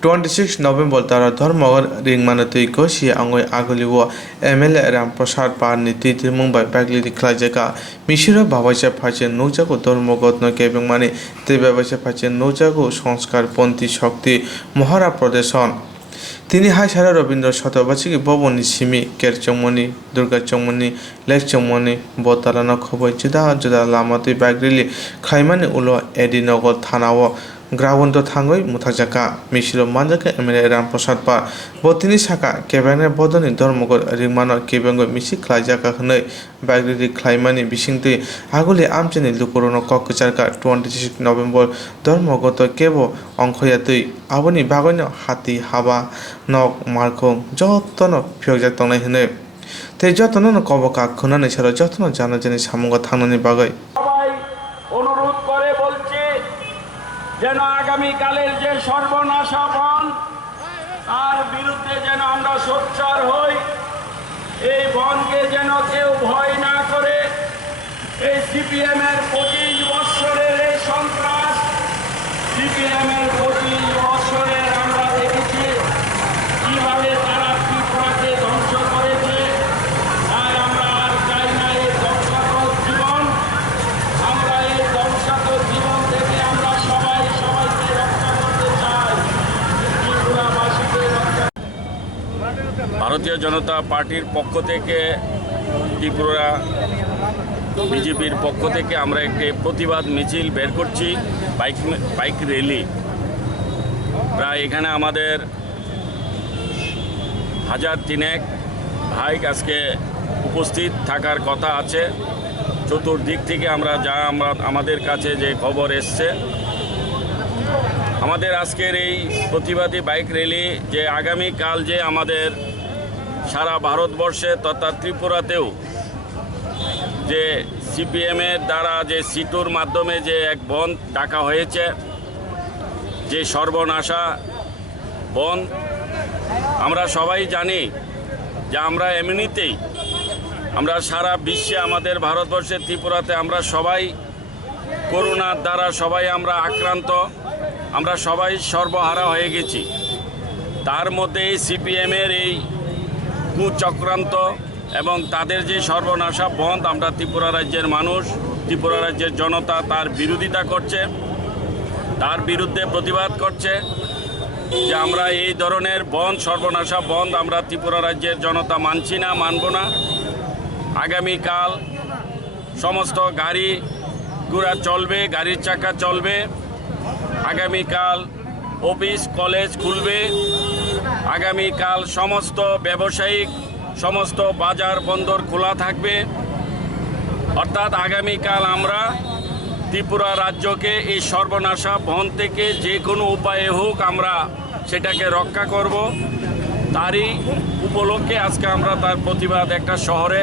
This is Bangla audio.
26 November tara Dharmagor ringmanatui gosi angoi aguliwo MLA Ramprasad Parniti Mumbai Bagli Klajaka Mishira Babaja Pachen Nujago Dharmagot no Kebingmani Tebabaja Pachen Nujago Sanskar Ponti Shakti Mohara Pradeshon তিনি হাই সারা রবীন্দ্র শতবার্ষিকী ভবনী সিমি কেরচমনি দুর্গাচমনি লেকচমনি বতালানা খবর जुदा जुदा लामातुई बागरिलि खायमानि उलो एडिनगर थानाव ग्रावन्द थांगै मुथाजाका मिसिरो मानजाका एमएलए रामप्रसाद पार बतिनि साका केबाने बदनि धर्मगर रिंमानो केबेंगो मिसि ख्लायजाका हनै बागरिलि खायमानि बिसिंतुई आगुलि आमचेनि लुकुरनो कक्कचारका 26 नभेम्बर धर्मगत केबो अंखयातुई आबनि बागैनो हाति हाबा नक मारखं जतनो फियजा तंनाय हनै ते जतनो कबका खुनानै सारा जतनो जाना जानि सामुगा थांनानै बागै সবাই অনুরোধ করে বলছি যেন আগামী কালের যে সর্বনাশা বন তার বিরুদ্ধে যেন আমরা সোচ্চার হই এই বনকে যেন কেউ ভয় না করে এই সিপিএম এর 25 বছরের এই সন্ত্রাস সিপিএম এর 25 বছরের আমরা দেখেছি কিভাবে তারা ত্রিপুরাকে ধ্বংস করেছে আর আমরা আর চাই না এই ধ্বংসাত্মক জীবন আমরা এই ধ্বংসাত্মক জীবন থেকে আমরা সবাইকে রক্ষা করতে চাই ত্রিপুরাবাসীকে রক্ষা ভারতীয় জনতা পার্টির পক্ষ থেকে ত্রিপুরা বিজেপির পক্ষ থেকে আমরা একটি প্রতিবাদ মিছিল বের করছি বাইক র্যালি প্রায় এখানে আমাদের 1000 ভাই আজকে উপস্থিত থাকার কথা আছে চতুর্দিক থেকে আমরা আমাদের কাছে যে খবর এসছে আমাদের আজকের এই প্রতিবাদী বাইক র্যালি যে আগামীকাল যে আমাদের সারা ভারতবর্ষে তথা ত্রিপুরাতেও যে সিপিএমের দ্বারা যে সিটুর মাধ্যমে যে এক বন্ধ ডাকা হয়েছে যে সর্বনাশা বন্ধ আমরা সবাই জানি যে আমরা এমনিতেই আমরা সারা বিশ্বে আমাদের ভারতবর্ষে ত্রিপুরাতে আমরা সবাই করোনার দ্বারা সবাই আমরা আক্রান্ত আমরা সবাই সর্বহারা হয়ে গেছি তার মধ্যে এই সিপিএমের এই কুচক্রান্ত এবং তাদের যে সর্বনাশা বন্ধ আমরা ত্রিপুরা রাজ্যের মানুষ ত্রিপুরা রাজ্যের জনতা তার বিরোধিতা করছে তার বিরুদ্ধে প্রতিবাদ করছে যে আমরা এই ধরনের বন্ধ সর্বনাশা বন্ধ আমরা ত্রিপুরা রাজ্যের জনতা মানছি না মানব না আগামীকাল সমস্ত গাড়ি ঘোড়া চলবে গাড়ির চাকা চলবে আগামীকাল অফিস কলেজ খুলবে আগামীকাল সমস্ত ব্যবসায়িক সমস্ত বাজার বন্দর খোলা থাকবে অর্থাৎ আগামীকাল আমরা ত্রিপুরা রাজ্যকে এই সর্বনাশা বন্ধ থেকে যে কোনো উপায়ে হোক আমরা সেটাকে রক্ষা করব তারই উপলক্ষে আজকে আমরা তার প্রতিবাদ একটা শহরে